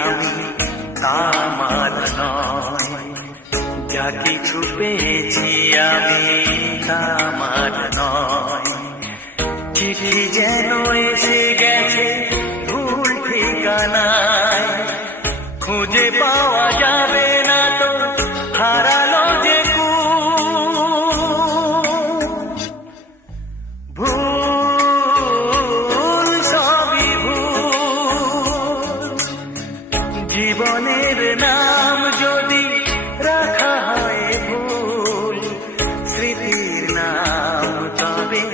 আমি তা আমার নয়, যা কিছু পেয়েছি আমি তা আমার নয়। চিঠি যেন এসে গেছে ভুল ঠিকানায়, খুঁজে পাওয়া যাবে না তো হারালো যে ভুল, সবই ভুল। জীবনের নাম যদি রাখা হয় ভুল, স্মৃতির নাম তবে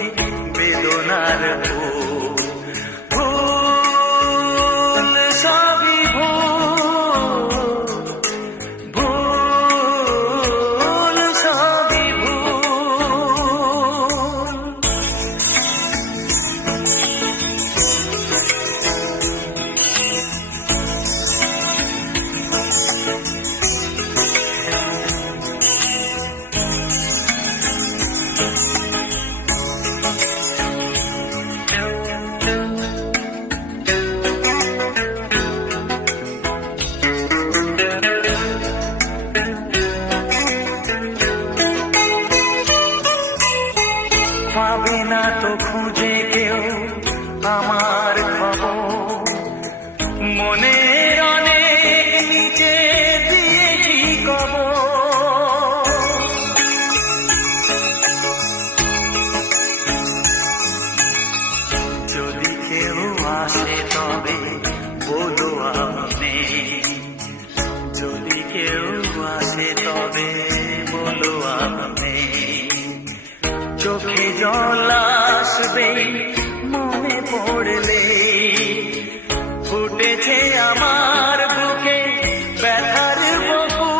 বেদনার ভুল। ভুল, সবই ভুল, ভুল, সবই ভুল। পাবে না তো খুঁজে কেউ আমার খবর, মনের অনেক নিচে দিয়েছি কবর। যদি কেউ আসে তবে বলো আমি, যদি কেউ আসে তবে বলো আমি। চোখে জল আসবে মনে পড়লে, ফুটেছে আমার বুকে ব্যথার বকুল।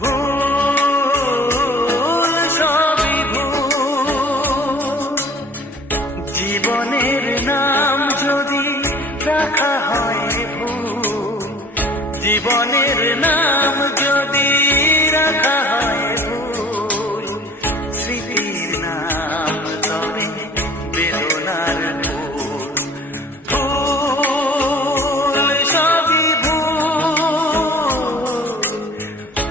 ভুল, সবই ভুল। জীবনের নাম যদি রাখা হয় ভুল, জীবনের নাম যদি রাখা হয় ভুল, স্মৃতির নাম তবে বেদনার ভুল। ভুল, সবই ভুল,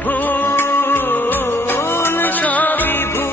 ভুল, সবই ভুল।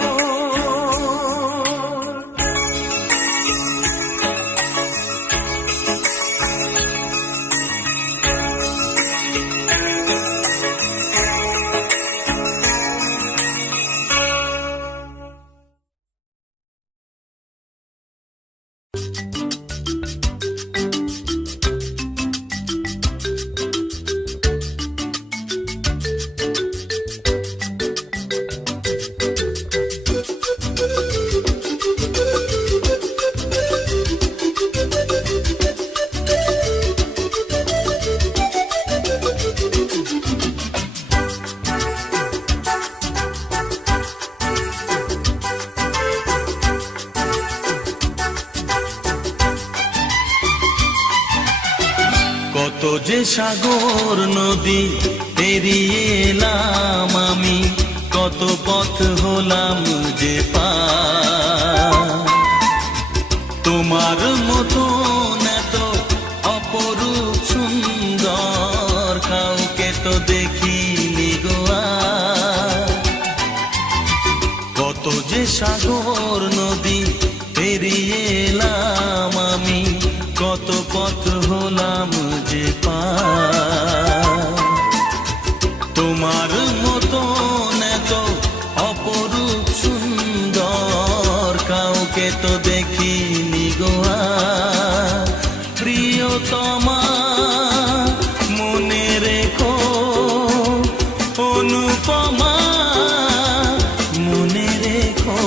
কত যে সাগর নদী পেরিয়ে এলাম আমি, কত পথ হলাম যে পার। তোমার মতো এত অপরূপ সুন্দর কাউকে তো দেখিনি গো আর। কত যে সাগর নদী পেরিয়ে এলাম আমি, কত পথ হলাম যে পার। তোমার মতো এত অপরূপ সুন্দর কাউকে তো দেখিনি গো আর। প্রিয়তমা মনে রেখো, অনুপমা মনে রেখো।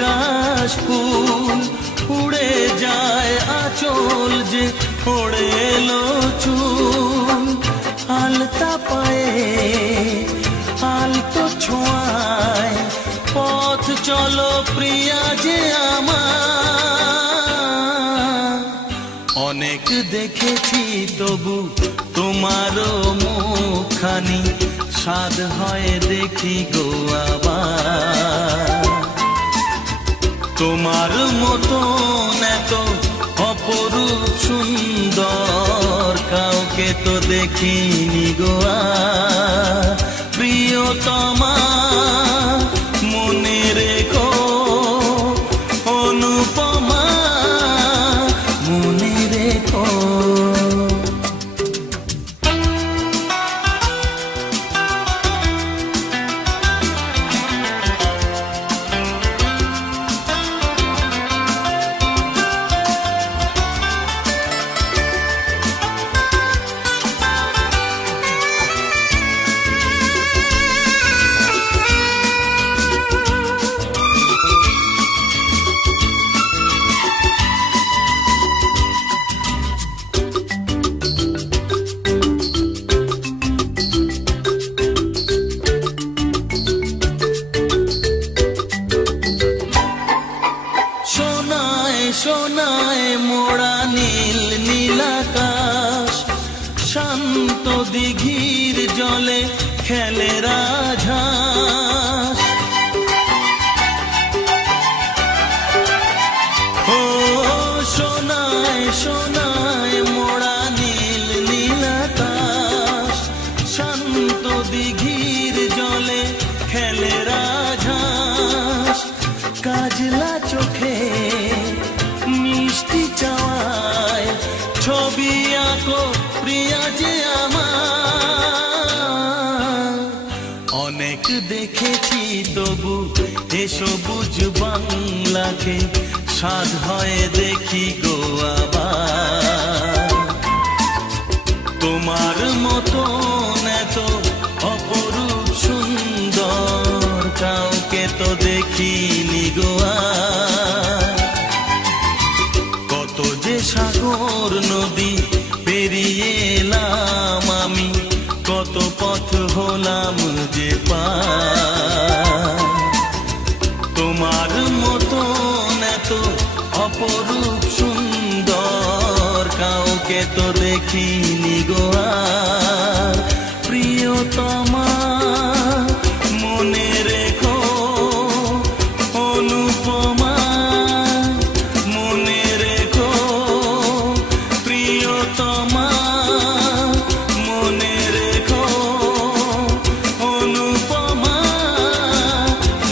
কাশ ফুল উড়ে যায় আঁচল যে ওড়ে এলো চুল আলতা পায়ে আলতো ছোঁয়ায় পথ চলো প্রিয়া যে আমার অনেক দেখেছি তবু তোমারও মুখখানি স্বাদ হয় দেখি গো আবার তোমার মতন এত অপরূপ সুন্দর কাউকে তো দেখিনি গো আর প্রিয়তমা মনে রেখো অনুপমা মনে রেখো সোনায় মোড়া নীল নীলাকাশ শান্ত দিঘির জলে খেলে রাজহাঁস ও সোনায় সোনায় মোড়া নীল নীলাকাশ শান্ত দিঘির জলে খেলে রাজহাঁস কাজলা চোখে মিষ্টি চাওয়ায় ছবি আঁকো প্রিয়া যে আমার অনেক দেখেছি তবু এ সবুজ বাংলাকে স্বাদ হয় দেখি গো আবার তোমার মতন এত অপরূপ সুন্দর কাউকে তো দেখিনি গো আর কত যে সাগর নদী পেরিয়ে এলাম আমি কত পথ হলাম যে পার তোমার মতন এত অপরূপ সুন্দর কাউকে তো দেখিনি গো আর প্রিয়তমা মনে রেখো অনুপমা মনে রেখো প্রিয়তমা মনে রেখো অনুপমা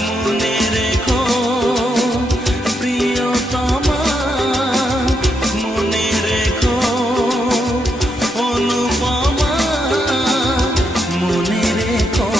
মনে রেখো প্রিয়তমা মনে রেখো অনুপমা মনে রেখো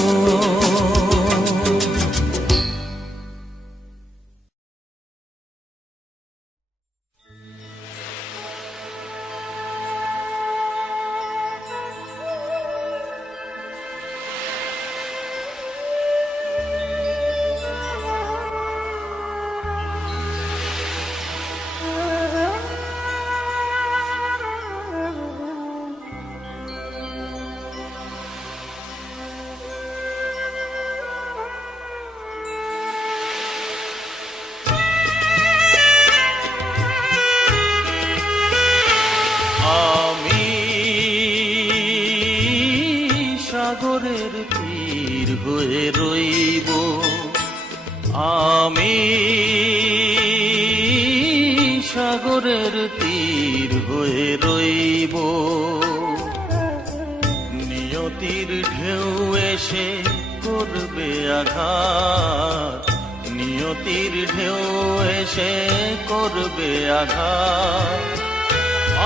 সাগরের তীর হয়ে রইব আমি সাগরের তীর হয়ে রইব নিয়তির ঢেউ এসে করবে আঘাত নিয়তির ঢেউ এসে করবে আঘাত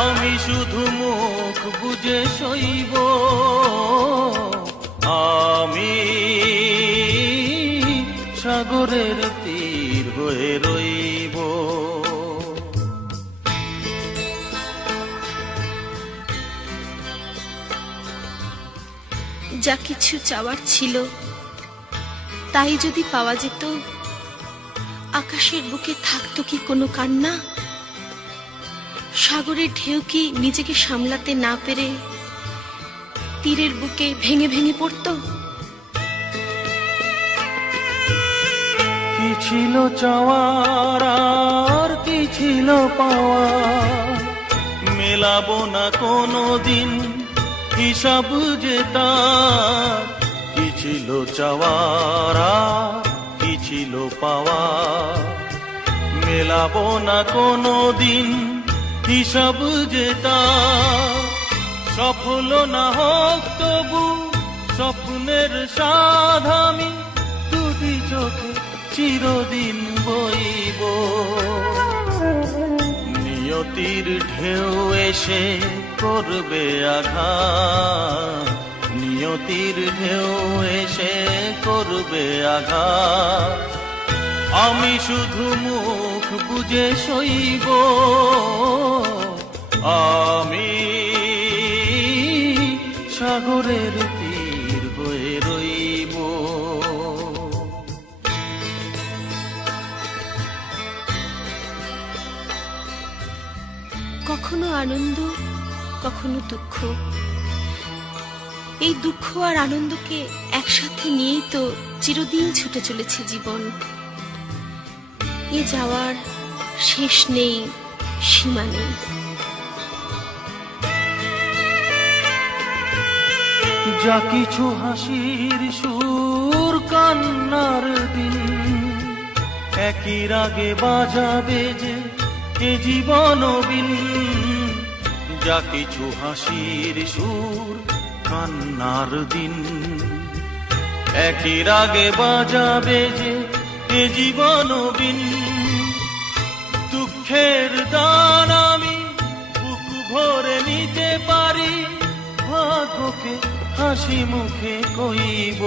আমি শুধু মুখ বুজে সইব আমি সাগরের তীর হয়ে রইব যা কিছু চাওয়ার ছিল তাই যদি পাওয়া যেত আকাশের বুকে থাকতো কি কোনো কান্না? সাগরের ঢেউ কি নিজেকে সামলাতে না পেরে তীরের বুকে ভেঙে ভেঙে পড়তো? কি ছিল চাওয়ার আর কি ছিল পাওয়ার, মেলাবো না কোনো দিন হিসাব যে তার। কি ছিল চাওয়ার আর কি ছিল পাওয়ার, মেলাবো না কোনো দিন হিসাব যে তার। সফল না হোক তবু স্বপ্নের সাধ আমি দুটি চোখে চিরদিন বইব। নিয়তির ঢেউ এসে করবে আঘাত, নিয়তির ঢেউ এসে করবে আঘাত। আমি শুধু মুখ বুজে সইব, আমি সাগরের তীর হয়ে রইব। কখনো আনন্দ, কখনো দুঃখ। এই দুঃখ আর আনন্দকে একসাথে নিয়েই তো চিরদিন ছুটে চলেছে জীবন। এ যাওয়ার শেষ নেই, সীমা নেই। যা কিছু হাসির সুর কান্নার দিন, একই রাগে বাজাবে যে এ জীবন বিন। যা কিছু হাসির সুর কান্নার দিন, একই রাগে বাজাবে যে এ জীবন বিন। দুঃখের দান আমি বুক ভরে নিতে পারি, ভাগ্যকে হাসি মুখে কইব।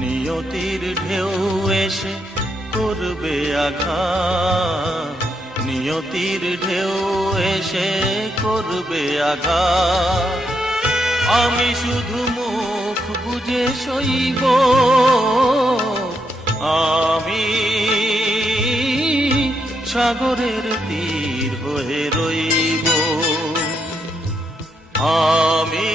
নিয়তির ঢেউ এসে করবে আঘাত, নিয়তির ঢেউ এসে করবে আঘাত। আমি শুধু মুখ বুজে সইব, আমি সাগরের তীর হয়ে রইব। আমি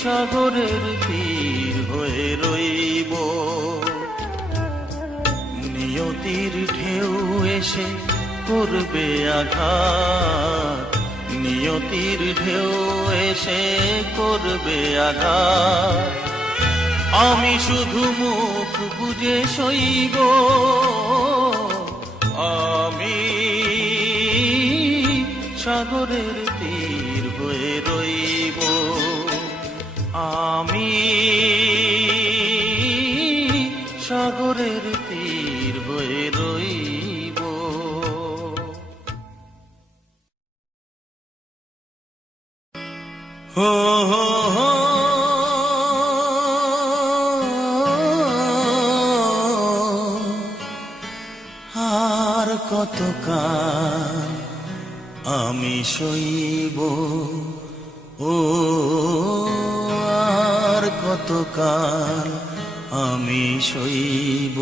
সাগরের তীর হয়ে রইব। নিয়তির ঢেউ এসে করবে আঘাত, নিয়তির ঢেউ এসে করবে আঘাত। আমি শুধু মুখ বুজে সইব, আমি সাগরের তীর হয়ে রইব। আমি সাগরের তীর হয়ে রইব। হো হো হো আর কতকাল আমি সইব, ও আর কতকাল আমি সইব।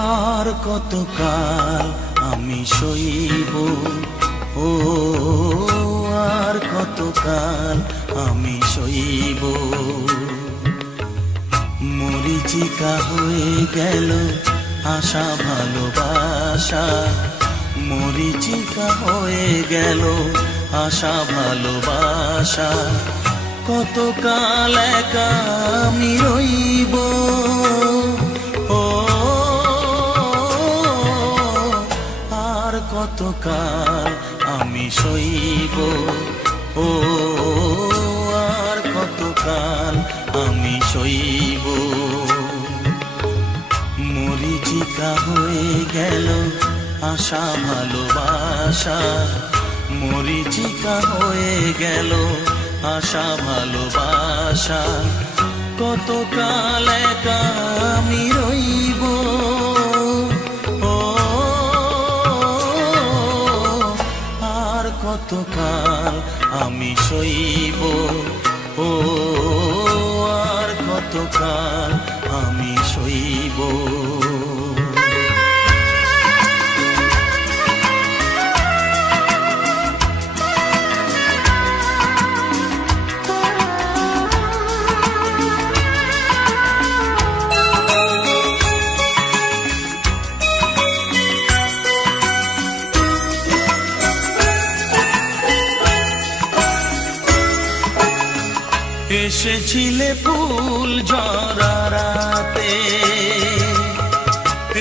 আর কতকাল আমি সইব, ও আর কতকাল আমি সইব। মরিচিকা হয়ে গেল আশা ভালোবাসা, মরিচিকা হয়ে গেল আশা ভালোবাসা। কতকাল একা আমি রইব, ও আর কতকাল আমি সইব, ও আর কতকাল আমি সইব। মরিচিকা হয়ে গেল আশা ভালোবাসা, মরিচিকা হয়ে গেল আশা ভালোবাসা। কতকাল একা আমি রইব। আমি সইব, ও আর কতকাল আমি সইব। এসেছিলে ফুল ঝরা রাতে,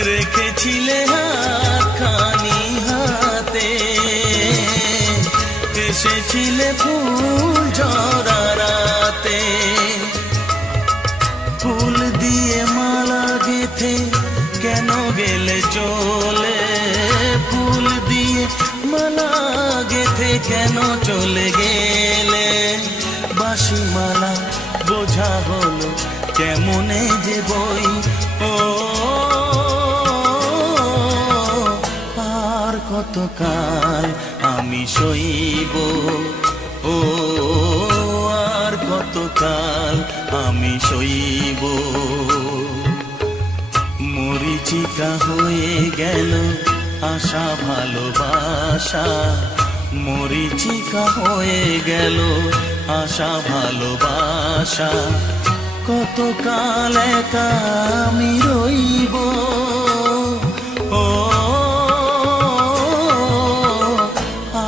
রেখেছিলে হাতখানি হাতে। এসেছিলে ফুল ঝরা রাতে, ফুল দিয়ে মালা গেথে কেন গেলে চলে? ফুল দিয়ে মালা গেথে কেন চলে গেলে? বাঁশি মালা বোঝা হলো কেমনে যে বই, ও আর কতকাল আমি সইব, ও আর কতকাল আমি সইব। মরিচিকা হয়ে গেল আশা ভালোবাসা, মরিচিকা হয়ে গেল আশা ভালোবাসা। কতকাল একা আমি রইব, ও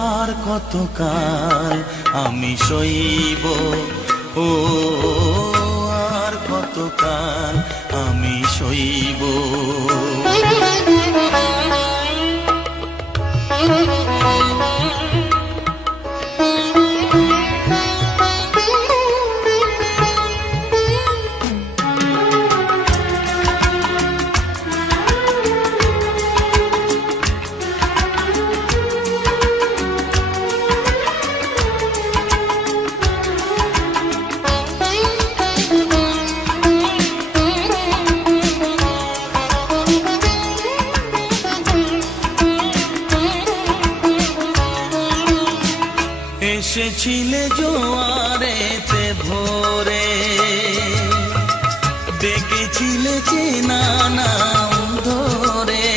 আর কতকাল আমি সইব, ও আর কতকাল আমি সইব। এসেছিলে জোয়ারেতে ভোরে, ডেকেছিলে চেনা নাম ধরে।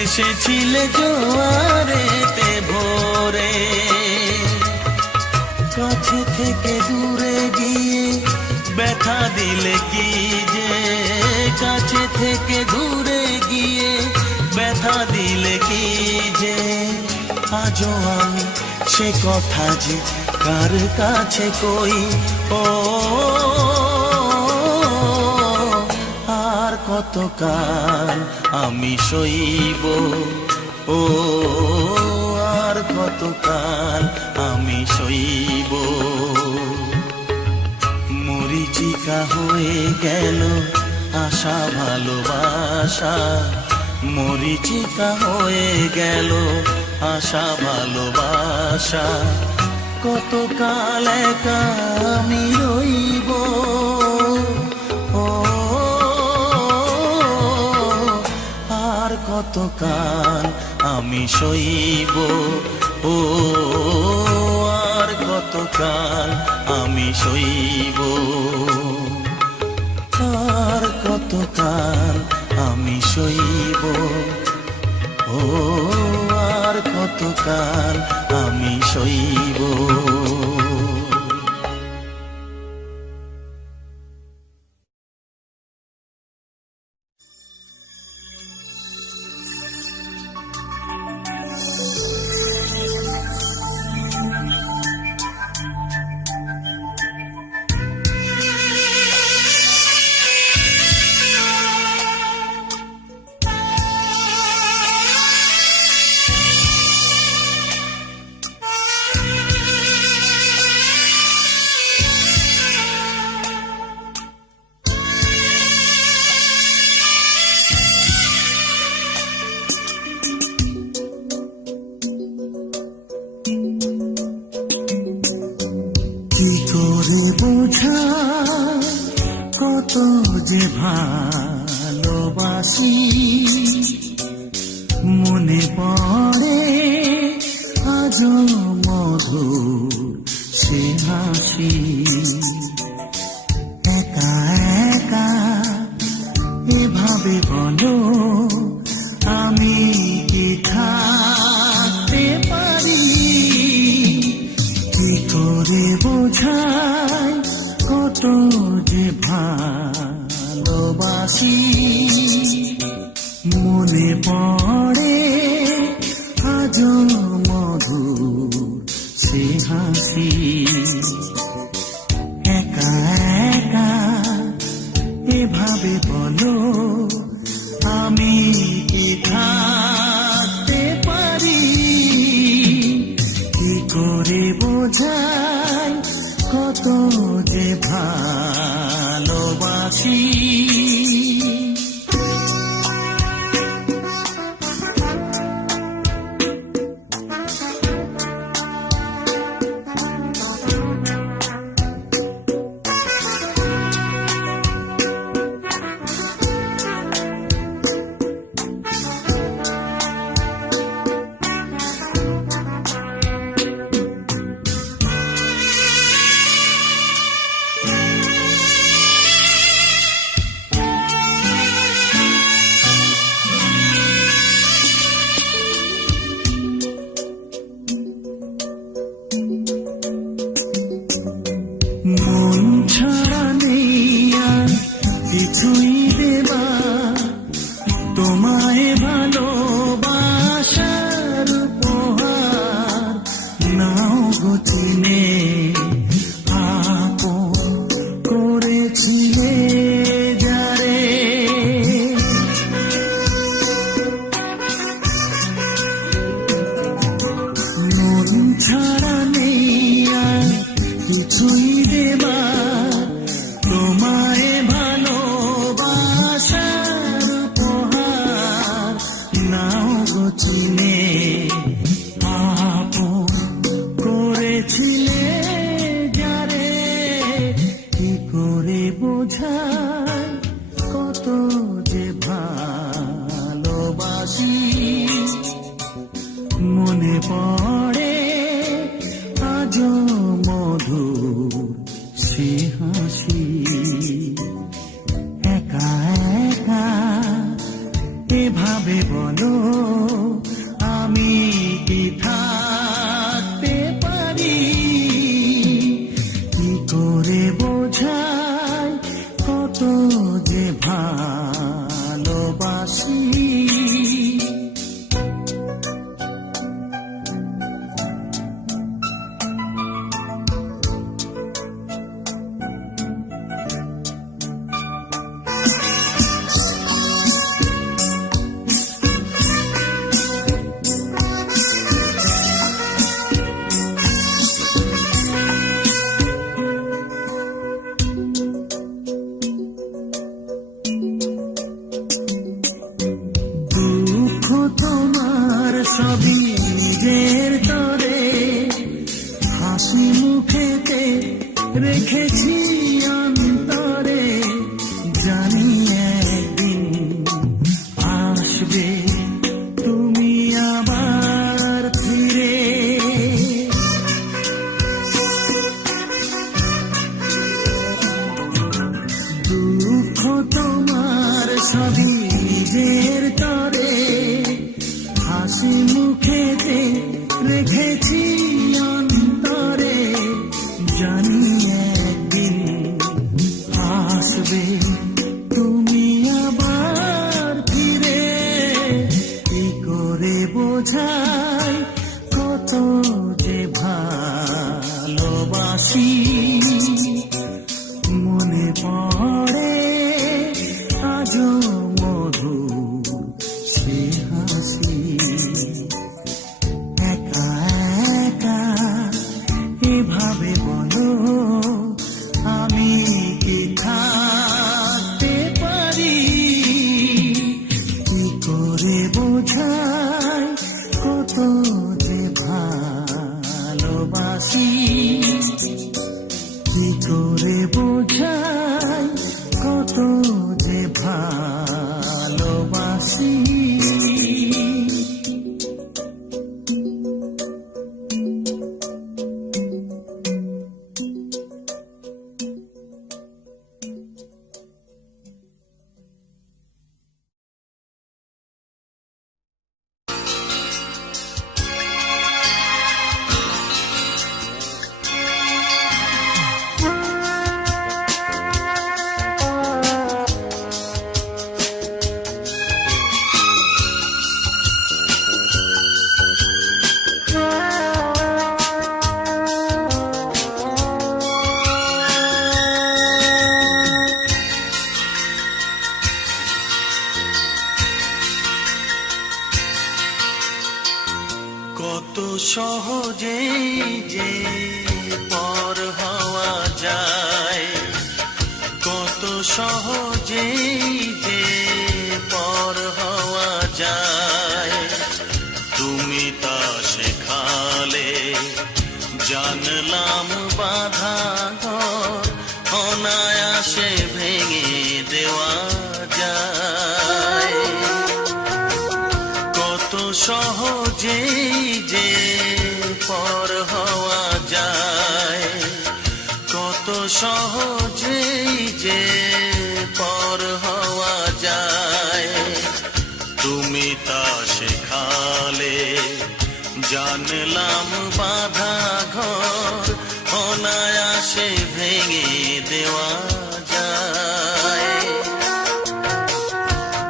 এসেছিলে জোয়ারেতে ভোরে, কাছে থেকে দূরে গিয়ে ব্যথা দিলে কি যে? কাছে থেকে দূরে গিয়ে ব্যথা দিলে কি যে? আজও আমি সে কথা যে কার কাছে কই, ও আর কতকাল আমি সইব, ও আর কতকাল আমি সইব। মরিচিকা হয়ে গেল আশা ভালোবাসা, মরিচিকা হয়ে গেল আশা ভালোবাসা। কতকাল একা আমি রইব, ও আর কতকাল আমি সইব, ও আর কতকাল আমি সইব, আর কতকাল আমি সইব, ও আর কতকাল আমি সইব। কি করে বোঝা কত যে ভালোবাসি, মনে পড়ে আজও মন ভালোবাসি মনে পড়ে আজও মধুর সে হাসি একা একা এভাবে বলো আমি কি থাকতে পারি কি করে বোঝাই কত যে ভালোবাসি মন ছাড়া নেই আর কিছুই দেবা তোমায় ভালোবাসার উপহার নাও গো চিনে আপন করেছিলে যারে মন ছাড়া নেই আর কিছুই দেবা তোমায় ভালোবাসার উপহার নাও গো চিনে আপন করেছিলে যারে কি করে বোঝাই কত যে ভালোবাসি মনে পড়ে আজও মধুর সে হাসি একা একা এভাবে বলো আমি কি থাকতে পারি কি করে বোঝাই কত যে ভালোবাসি দুঃখ তোমার সবই নিজের তরে হাসি মুখেতে রেখেছি অন্তরে জানি একদিন আসবে তুমি আবার ফিরে দুঃখ তোমার সবই নিজের তরে হাসি মুখেতে রেখেছি অন্তরে জানি একদিন আসবে তুমি আবার ফিরে কি করে বোঝাই কত যে ভালোবাসি মনে পড়ে আজও মধুর সে হাসি একা একা এভাবে বলো আমি কি থাকতে পারি কি করে বোঝাই কত যে ভালোবাসি কি করে বোঝাই কত যে সহজেই যে পর হওয়া যায়, কত সহজেই যে পর হওয়া যায়। তুমি তা শেখালে জানলাম বাধা ঘর অনায়াসে ভেঙে দেওয়া যায়। কত সহজেই যে পর হওয়া যায়, কত সহজেই যে পর হওয়া যায়। তুমি তা শেখালে জানলাম বাধা ঘর অনায়াসে ভেঙে দেওয়া যায়।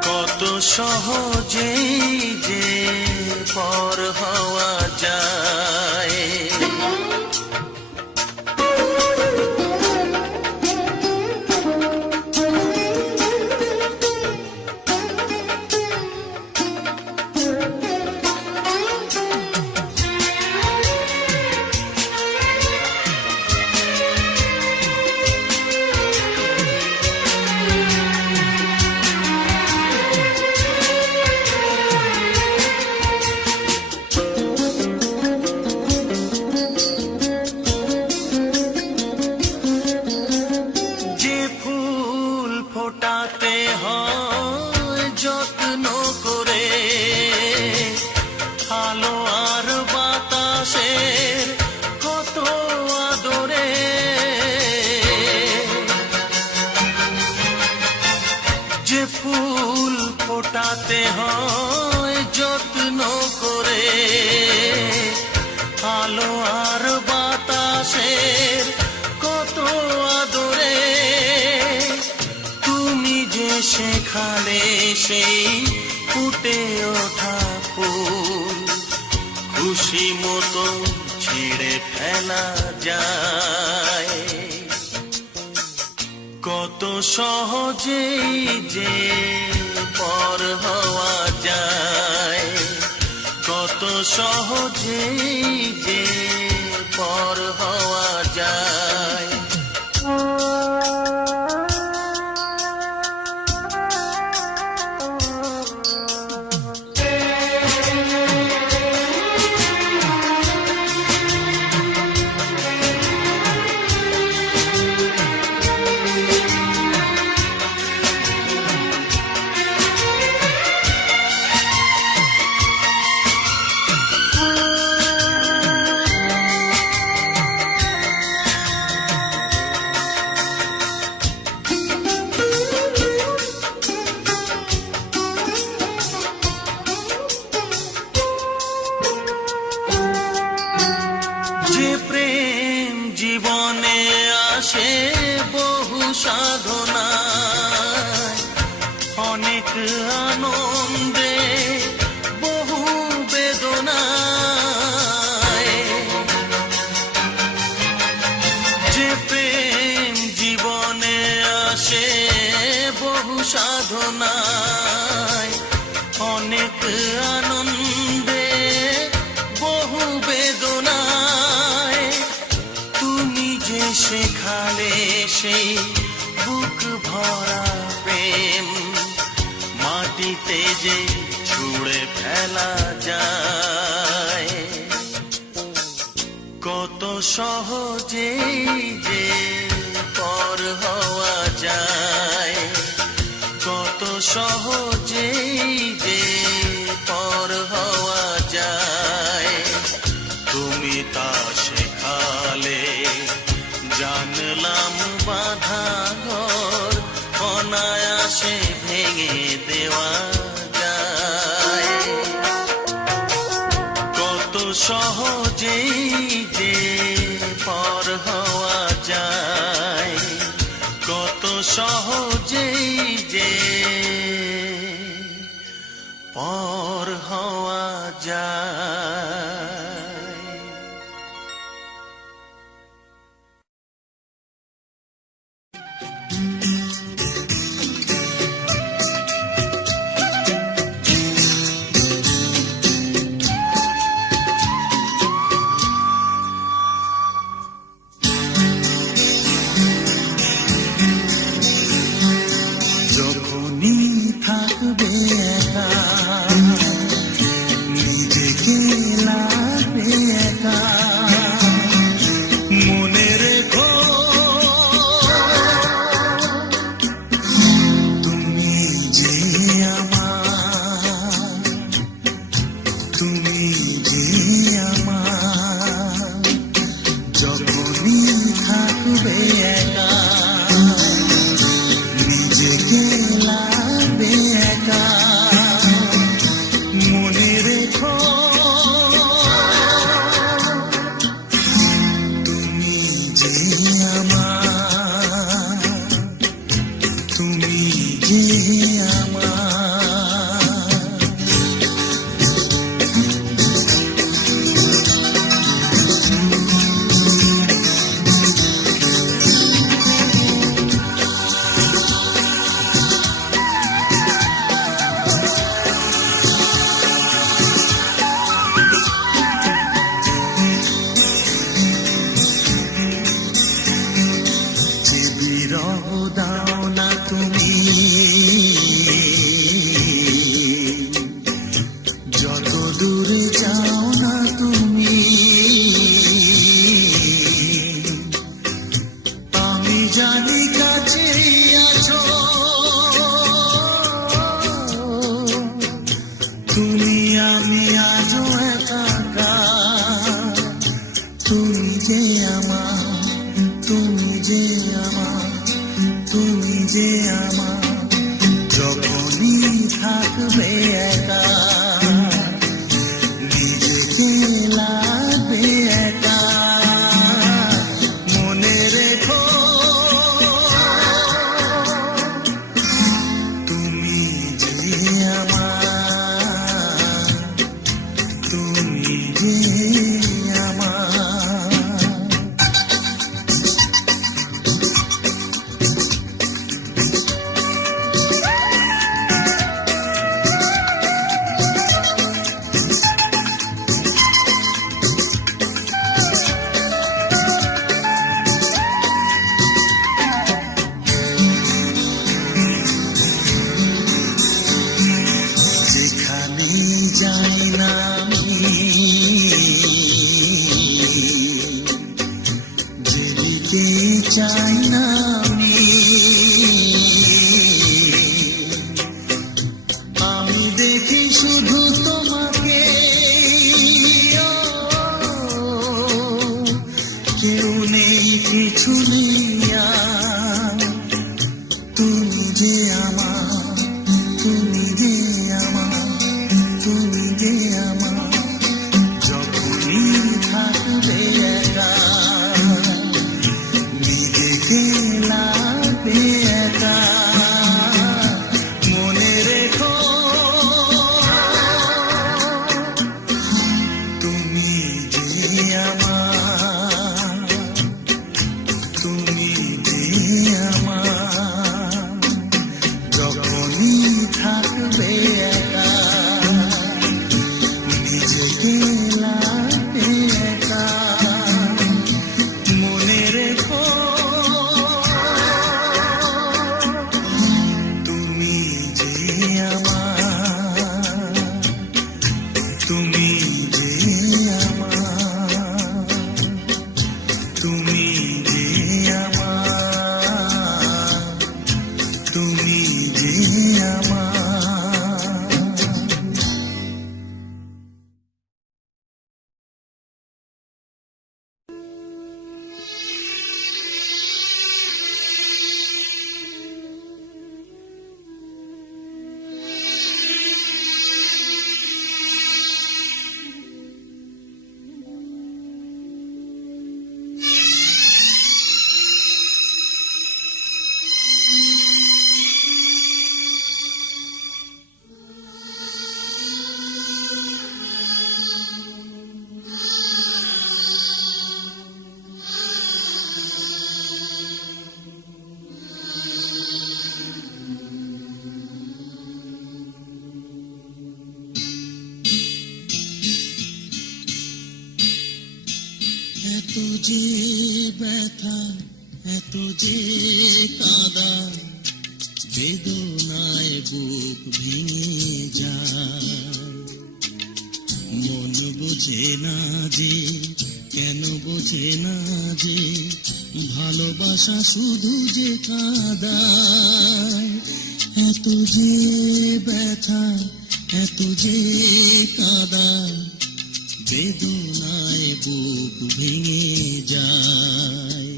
কত সহজেই যে পর হওয়া যায়। ফোটাতে হয় যত্ন করে, আলো আর বাতাসের কত আদরে। যে ফুল ফোটাতে হয় যত্ন করে, আলো আর বাতাসের কত আদরে। সেখানে সেই ফুটে ওঠা ফুল খুশি মতো ছিঁড়ে ফেলা যায়। কত সহজেই যে পর হওয়া যায়, কত সহজেই যে পর হওয়া যায়। জীবনে আসে বহু সাধনায়, অনেক আনন্দে বহু বেদনায়। যে প্রেম জীবনে আসে বহু সাধনায়, অনেক আনন্দে বহু বেদনায়। সেখানে সেই বুক ভরা প্রেম মাটিতে যে ছুঁড়ে ফেলা যায়। কত সহজেই যে পর হওয়া যায়, কত সহজেই যে পর হওয়া যায়। তুমি তা শেখালে জানলাম বাধা ঘর অনায়াসে ভেঙে দেওয়া যায়। কত সহজেই যে পর হওয়া যায়, কত সহজেই যে পর হওয়া যায়। থাকবে একা, নিজেকে লাগবে একা, মনে রেখো তুমি যে আমার, তুমি যে আমার, যখনই থাকবে একা, নিজেকে লাগবে একা, মনে রেখো তুমি যে আমার, তুমি যে আমার। যে বিরহ দাও না তুমি, যত দূরে যাও না তুমি, আমি জানি কাছে আছো, তুমি আমি আজও একাকার, তুমি যে আমার, তুমি যে আমার, তুমি যে আমার, যখনই থাকবে একা, নিজেকে লাগবে একা, মনে রেখো তুমি যে আমার, তুমি যে আমার। যেখানে যাই না আমি, যেদিকে চাই না আমি, আমি দেখি শুধু তোমাকে, কেউ নেই কিছু নেই আর, তুমি যে আমার, তুমি যে আমার, তুমি যে আমার, যখনই থাকবে একা, নিজেকে লাগবে একা, মনে রেখো তুমি যে আমার, তুমি যে আমার, যখনই থাকবে একা, নিজেকে লাগবে একা, মনে রেখো তুমি যে আমার, তুমি যে আমার, তুমি যে আমার, তুমি যে আমার। এত যে ব্যথা, এত যে কাদা, বেদনায় বোঝে না যে, কেন বোঝে না যে, ভালোবাসা শুধু যে কাঁদায়। এত যে ব্যথা, এত যে কাঁদায়, বেদনায় বুক ভেঙে যায়।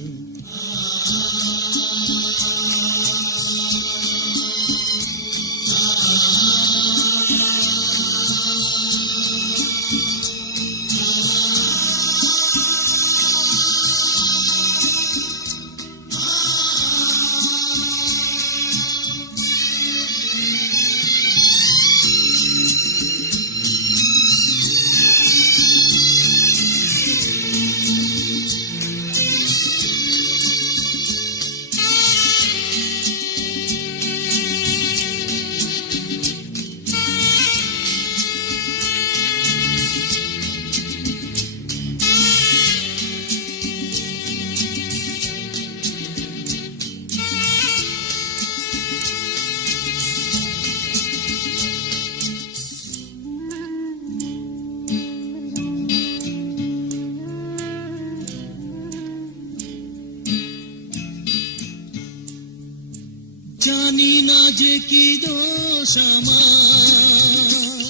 জানি না যে কি দোষ আমার,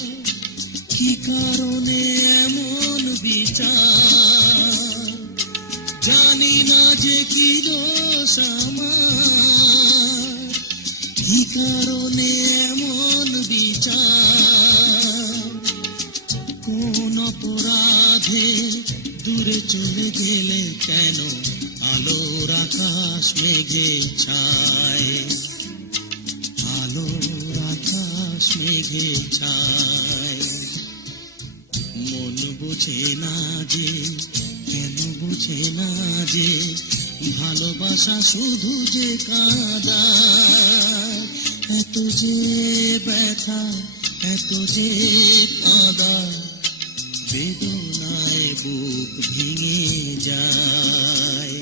কি কারণে এমন বিচার। জানি না যে কি দোষ আমার, কি কারণে এমন বিচার। কোন অপরাধে দূরে চলে গেলে কেন আলোর আকাশ মেঘে ছায়, আলোর আকাশ মেঘে ছায়। মন বোঝে না যে, কেন বোঝে না যে, ভালোবাসা শুধু যে কাঁদায়। এত যে ব্যথা, এত যে কাঁদায়, বেদনায় বুক ভেঙে যায়।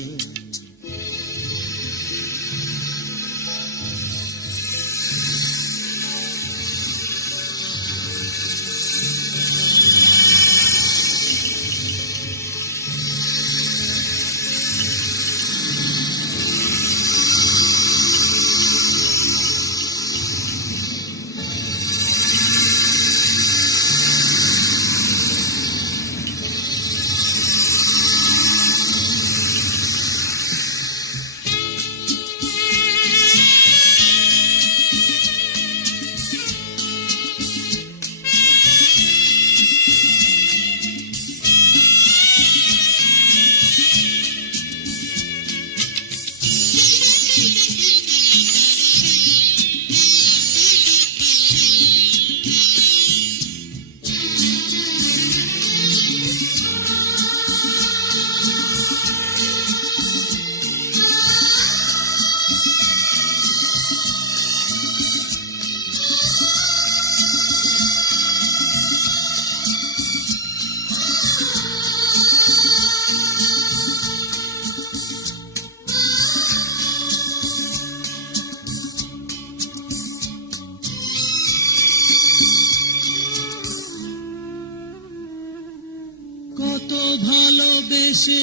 কত ভালোবেসেছিলাম,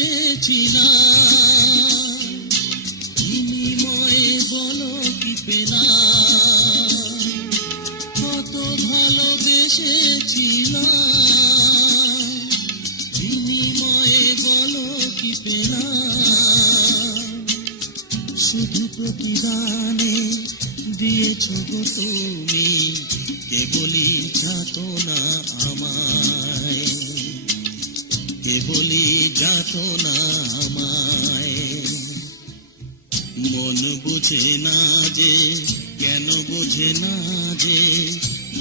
বিনিময়ে বলো কি পেলাম। কত ভালোবেসেছিলাম, বিনিময়ে বলো কি পেলাম। শুধু প্রতিদানে দিয়েছ গো তুমি কেবলই যাতনা আমায়, কেবলই যাতনা আমায়। মন বোঝে না যে, কেন বোঝে না যে,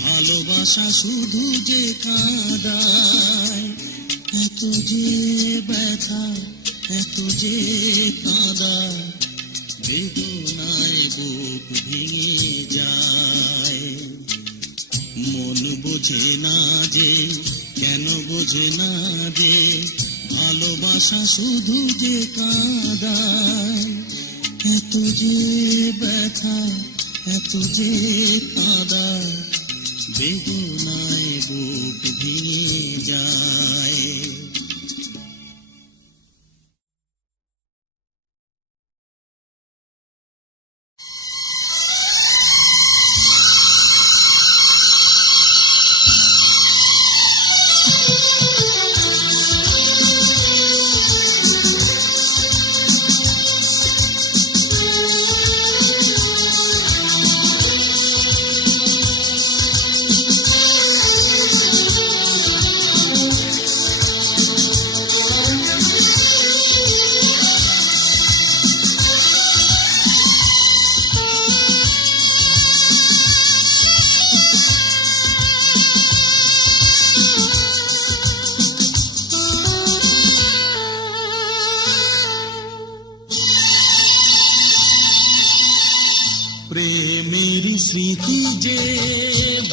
ভালোবাসা শুধু যে কাঁদায়। এত যে ব্যথা, এত যে কাঁদায়, বেদনায় বুক ভেঙে যায়। মন বোঝে না যে, কেন বোঝে না যে, ভালোবাসা শুধু যে কাঁদায়। এত যে ব্যথা, এত যে কাঁদায়, বেদনায় বুক ভেঙে যায়।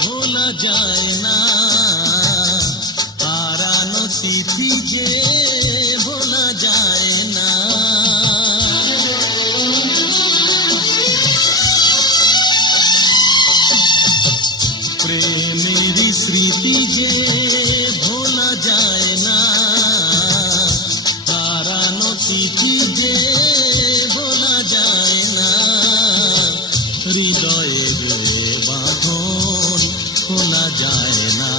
ভোলা যায় না, হারানো তিথি যে ভোলা যায় না। প্রেমের স্মৃতি যে ভোলা যায় না, হারানো তিথি যে ভোলা যায় না। হৃদয়ে যে বাঁধন খোলা যায় না,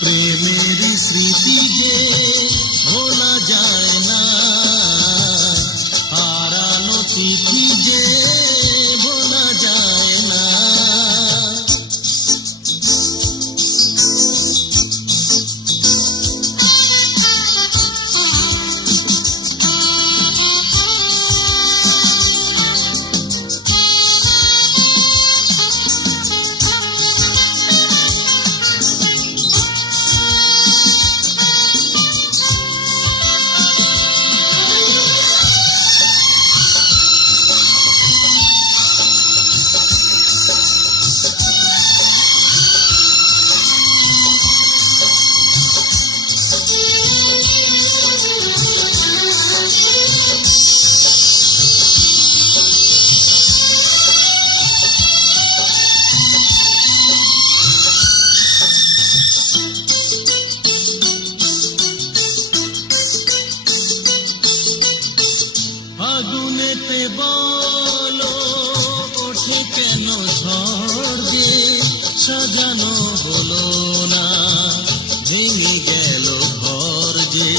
প্রেমের স্মৃতি যে ভোলা যায় না, হারানো তিথি যে ভোলা যায় না। ফাগুনেতে বলো ওঠে কেন ঝড় যে সাজানো হলো না, ভেঙে গেল ঘর যে।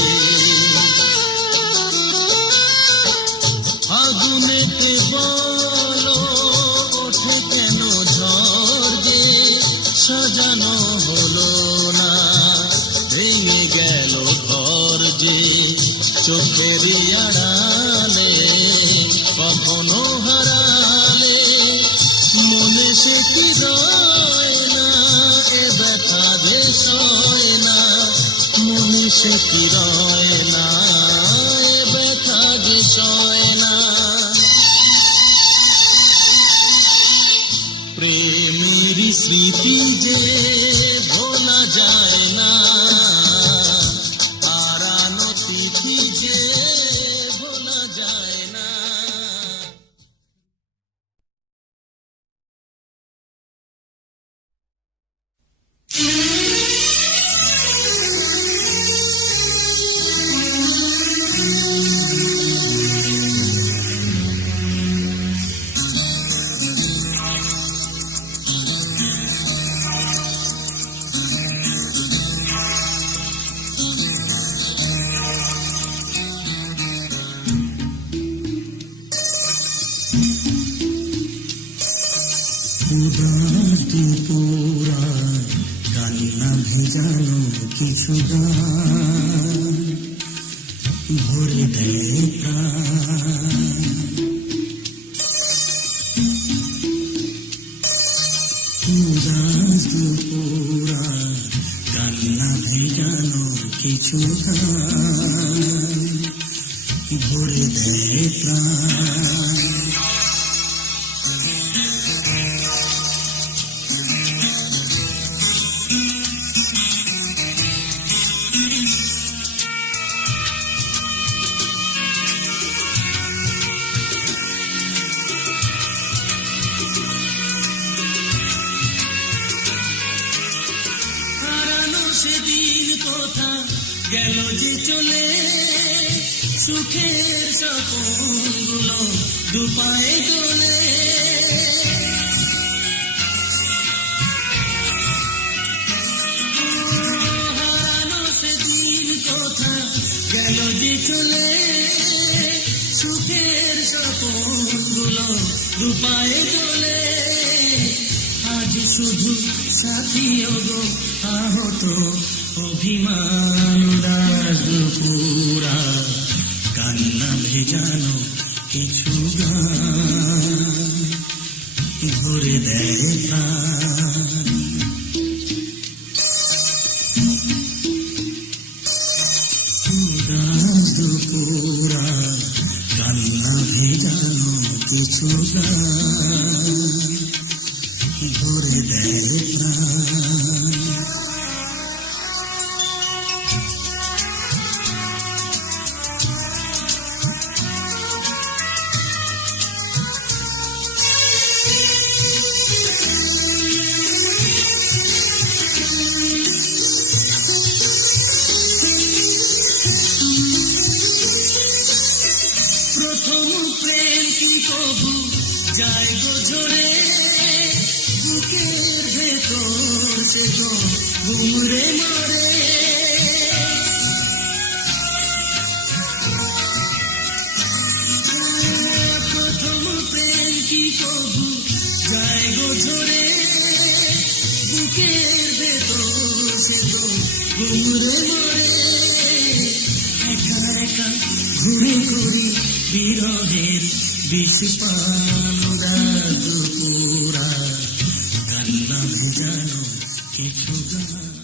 ফাগুনেতে বলো ওঠে কেন ঝড় যে সাজানো হলো না, ভেঙে গেল ঘর যে। চোখের আড়ালে কখনো হারালে মনে সে কি রয় না, এ ব্যথা যে সয় না, মনে সে কি রয় না, এ ব্যথা যে সয় না। প্রেমের স্মৃতি যে ভোলা যায় না, হারানো তিথি যে ভোলা যায় না। উদাস দুপুরায় কান্না ভেজানো কিছু গান ভরে দেয় প্রাণ। উদাস দুপুরায় কান্না ভেজানো কিছু গান ভরে দেয় প্রাণ। সেদিন কোথা গেল যে চলে, সুখের স্বপ্নগুলো দুপায়ে দোলে। হারানো সেদিন কোথা গেল যে চলে, সুখের স্বপ্নগুলো দুপায়ে দোলে। আজ শুধু সাথী গো আহত অভিমান দাস দুপুরা কান্না ভেজানো কিছু গান ভরে দেয় প্রাণ। দাস দুপুরা কান্না ভেজানো কিছু গান ভরে দেয় প্রাণ। প্রথম প্রেম কি কবু যায় গো ঝরে, বুকের ভেতর সে তো ঘুমরে মরে। প্রথম প্রেম কি কবু যায় গো ঝরে, বুকের ভেতর সে তো ঘুমরে মরে। একা একা ঘুরে ঘুরি বিরহের বিষপান, রাত পুরা কান্না ভেজানো কিছু গান।